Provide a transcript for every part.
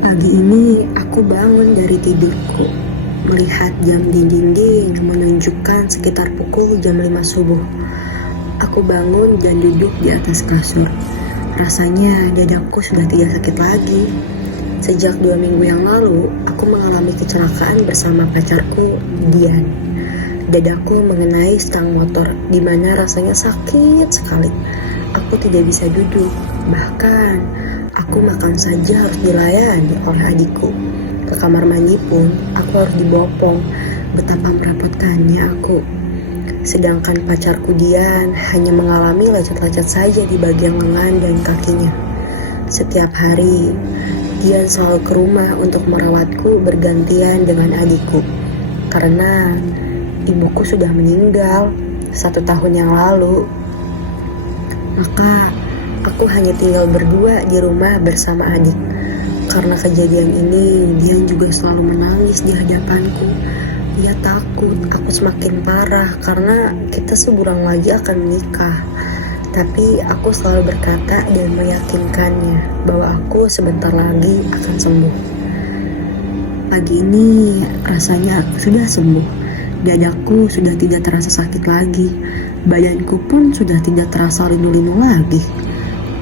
Pagi ini aku bangun dari tidurku, melihat jam di dinding menunjukkan sekitar pukul jam 5 subuh. Aku bangun dan duduk di atas kasur. Rasanya dadaku sudah tidak sakit lagi. Sejak 2 minggu yang lalu, aku mengalami kecelakaan bersama pacarku, Dian. Dadaku mengenai stang motor, di mana rasanya sakit sekali. Aku tidak bisa duduk, bahkan aku makan saja harus dilayani oleh adikku. Ke kamar mandi pun aku harus dibopong. Betapa merepotkannya aku. Sedangkan pacarku Dian hanya mengalami lecet-lecet saja di bagian lengan dan kakinya. Setiap hari, Dian selalu ke rumah untuk merawatku bergantian dengan adikku. Karena ibuku sudah meninggal 1 tahun yang lalu. Maka aku hanya tinggal berdua di rumah bersama adik. Karena kejadian ini, Dian juga selalu menangis di hadapanku. Dia takut aku semakin parah karena kita sebulan lagi akan menikah. Tapi aku selalu berkata dan meyakinkannya bahwa aku sebentar lagi akan sembuh. Pagi ini rasanya aku sudah sembuh. Dadaku sudah tidak terasa sakit lagi. Badanku pun sudah tidak terasa linu-linu lagi.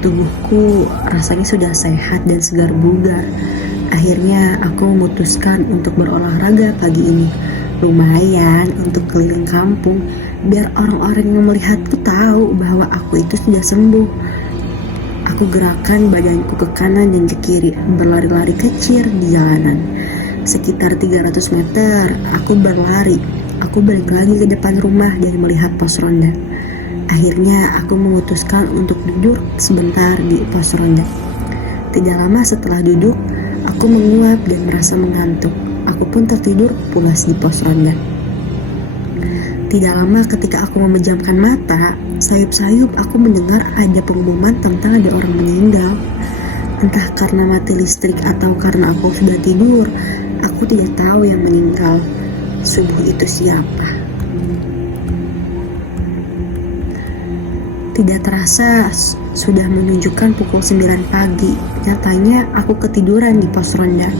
Tubuhku rasanya sudah sehat dan segar bugar. Akhirnya aku memutuskan untuk berolahraga pagi ini. Lumayan untuk keliling kampung, biar orang-orang yang melihatku tahu bahwa aku itu sudah sembuh. Aku gerakkan badanku ke kanan dan ke kiri, berlari-lari kecil di jalanan. Sekitar 300 meter, aku berlari. Aku balik lagi ke depan rumah dan melihat pos ronda. Akhirnya aku memutuskan untuk duduk sebentar di pos ronda. Tidak lama setelah duduk, aku menguap dan merasa mengantuk. Aku pun tertidur pulas di pos ronda. Tidak lama ketika aku memejamkan mata, sayup-sayup aku mendengar ada pengumuman tentang ada orang meninggal. Entah karena mati listrik atau karena aku sudah tidur, aku tidak tahu yang meninggal. Subuh itu siapa? Tidak terasa sudah menunjukkan pukul 9 pagi. Nyatanya aku ketiduran di pos ronda.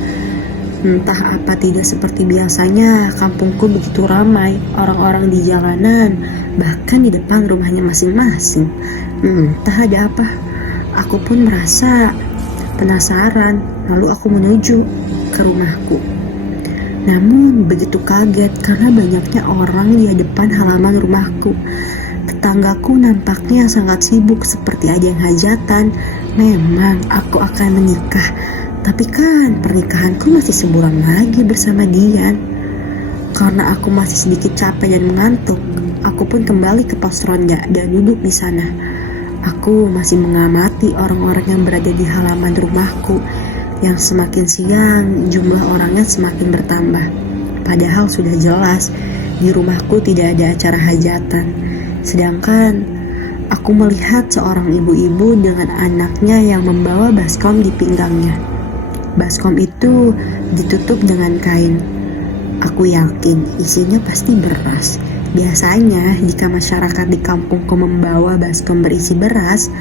Entah apa tidak seperti biasanya, kampungku begitu ramai, orang-orang di jalanan, bahkan di depan rumahnya masing-masing. Entah ada apa. Aku pun merasa penasaran, lalu aku menuju ke rumahku. Namun begitu kaget karena banyaknya orang di depan halaman rumahku. Tetanggaku nampaknya sangat sibuk seperti ada yang hajatan. Memang aku akan menikah, tapi kan pernikahanku masih sebulan lagi bersama Dian. Karena aku masih sedikit capek dan mengantuk, aku pun kembali ke pos ronda dan duduk di sana. Aku masih mengamati orang-orang yang berada di halaman rumahku. Yang semakin siang, jumlah orangnya semakin bertambah. Padahal sudah jelas, di rumahku tidak ada acara hajatan. Sedangkan, aku melihat seorang ibu-ibu dengan anaknya yang membawa baskom di pinggangnya. Baskom itu ditutup dengan kain. Aku yakin isinya pasti beras. Biasanya, jika masyarakat di kampungku membawa baskom berisi beras,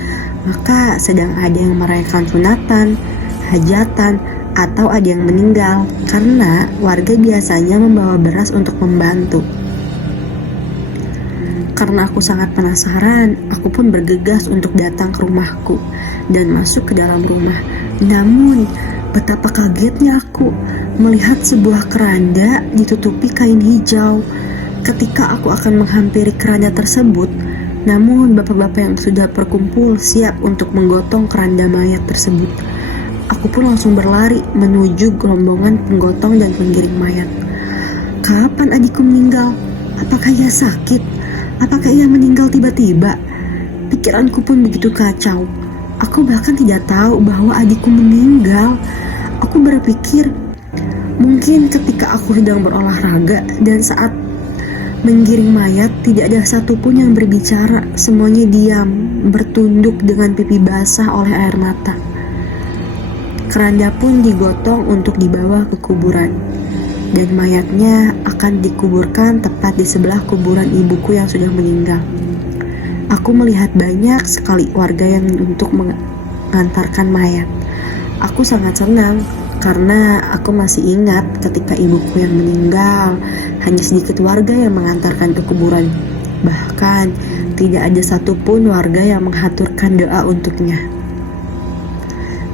maka sedang ada yang merayakan sunatan, hajatan, atau ada yang meninggal, karena warga biasanya membawa beras untuk membantu. Karena aku sangat penasaran, aku pun bergegas untuk datang ke rumahku dan masuk ke dalam rumah. Namun, betapa kagetnya aku melihat sebuah keranda ditutupi kain hijau. Ketika aku akan menghampiri keranda tersebut, namun bapak-bapak yang sudah berkumpul siap untuk menggotong keranda mayat tersebut. Aku pun langsung berlari menuju rombongan penggotong dan penggiring mayat. Kapan adikku meninggal? Apakah ia sakit? Apakah ia meninggal tiba-tiba? Pikiranku pun begitu kacau. Aku bahkan tidak tahu bahwa adikku meninggal. Aku berpikir, mungkin ketika aku sedang berolahraga dan saat menggiring mayat, tidak ada satupun yang berbicara. Semuanya diam, bertunduk dengan pipi basah oleh air mata. Keranda pun digotong untuk dibawa ke kuburan, dan mayatnya akan dikuburkan tepat di sebelah kuburan ibuku yang sudah meninggal. Aku melihat banyak sekali warga yang untuk mengantarkan mayat. Aku sangat senang karena aku masih ingat ketika ibuku yang meninggal, hanya sedikit warga yang mengantarkan ke kuburan. Bahkan tidak ada satupun warga yang menghaturkan doa untuknya.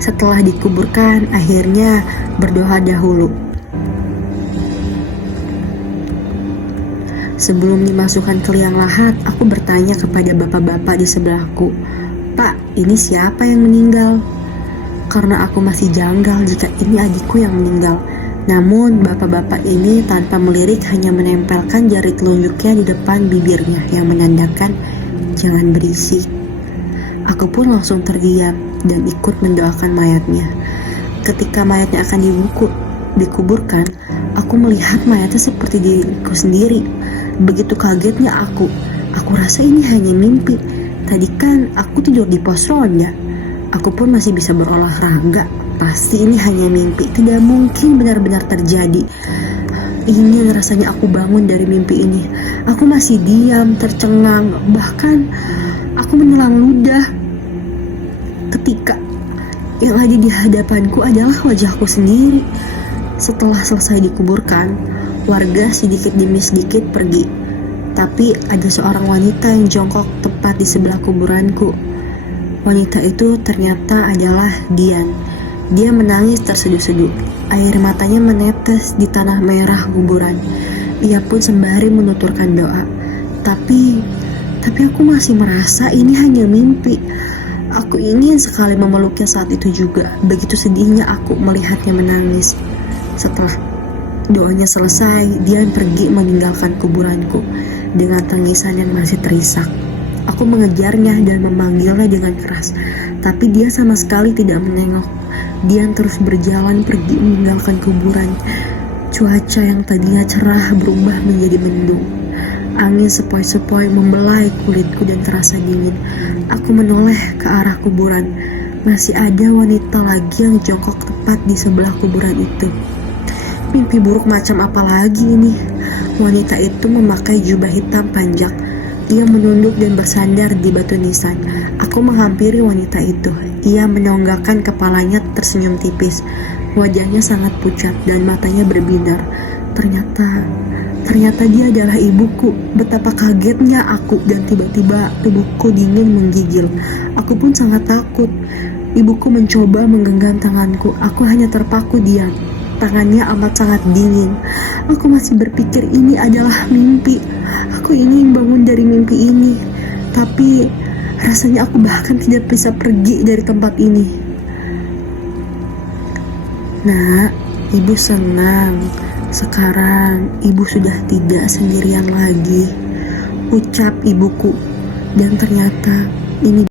Setelah dikuburkan, akhirnya berdoa dahulu. Sebelum dimasukkan ke liang lahat, aku bertanya kepada bapak-bapak di sebelahku, "Pak, ini siapa yang meninggal?" Karena aku masih janggal jika ini adikku yang meninggal. Namun bapak-bapak ini tanpa melirik hanya menempelkan jari telunjuknya di depan bibirnya yang menandakan jangan berisik. Aku pun langsung terdiam dan ikut mendoakan mayatnya. Ketika mayatnya akan dikuburkan, aku melihat mayatnya seperti diriku sendiri. Begitu kagetnya aku rasa ini hanya mimpi. Tadi kan aku tidur di pos ronda. Aku pun masih bisa berolahraga. Pasti ini hanya mimpi, tidak mungkin benar-benar terjadi. Ingin rasanya aku bangun dari mimpi ini. Aku masih diam, tercengang, bahkan aku menelan ludah. Ketika yang ada di hadapanku adalah wajahku sendiri. Setelah selesai dikuburkan, warga sedikit demi sedikit pergi. Tapi ada seorang wanita yang jongkok tepat di sebelah kuburanku. Wanita itu ternyata adalah Dian. Dia menangis terseduh-seduh. Air matanya menetes di tanah merah kuburan. Ia pun sembari menuturkan doa. Tapi aku masih merasa ini hanya mimpi. Aku ingin sekali memeluknya saat itu juga. Begitu sedihnya aku melihatnya menangis. Setelah doanya selesai, Dian pergi meninggalkan kuburanku dengan tangisan yang masih terisak. Aku mengejarnya dan memanggilnya dengan keras, tapi dia sama sekali tidak menengok. Dian terus berjalan pergi meninggalkan kuburan. Cuaca yang tadinya cerah berubah menjadi mendung. Angin sepoi-sepoi membelai kulitku dan terasa dingin. Aku menoleh ke arah kuburan. Masih ada wanita lagi yang jongkok tepat di sebelah kuburan itu. Mimpi buruk macam apa lagi ini? Wanita itu memakai jubah hitam panjang. Ia menunduk dan bersandar di batu nisan. Aku menghampiri wanita itu. Ia menonggakkan kepalanya tersenyum tipis. Wajahnya sangat pucat dan matanya berbinar. Ternyata dia adalah ibuku. Betapa kagetnya aku dan tiba-tiba tubuhku dingin menggigil. Aku pun sangat takut. Ibuku mencoba menggenggam tanganku. Aku hanya terpaku diam. Tangannya amat sangat dingin. Aku masih berpikir ini adalah mimpi. Aku ingin bangun dari mimpi ini. Tapi rasanya aku bahkan tidak bisa pergi dari tempat ini. Nak, ibu senang. Sekarang ibu sudah tidak sendirian lagi, ucap ibuku. Dan ternyata ini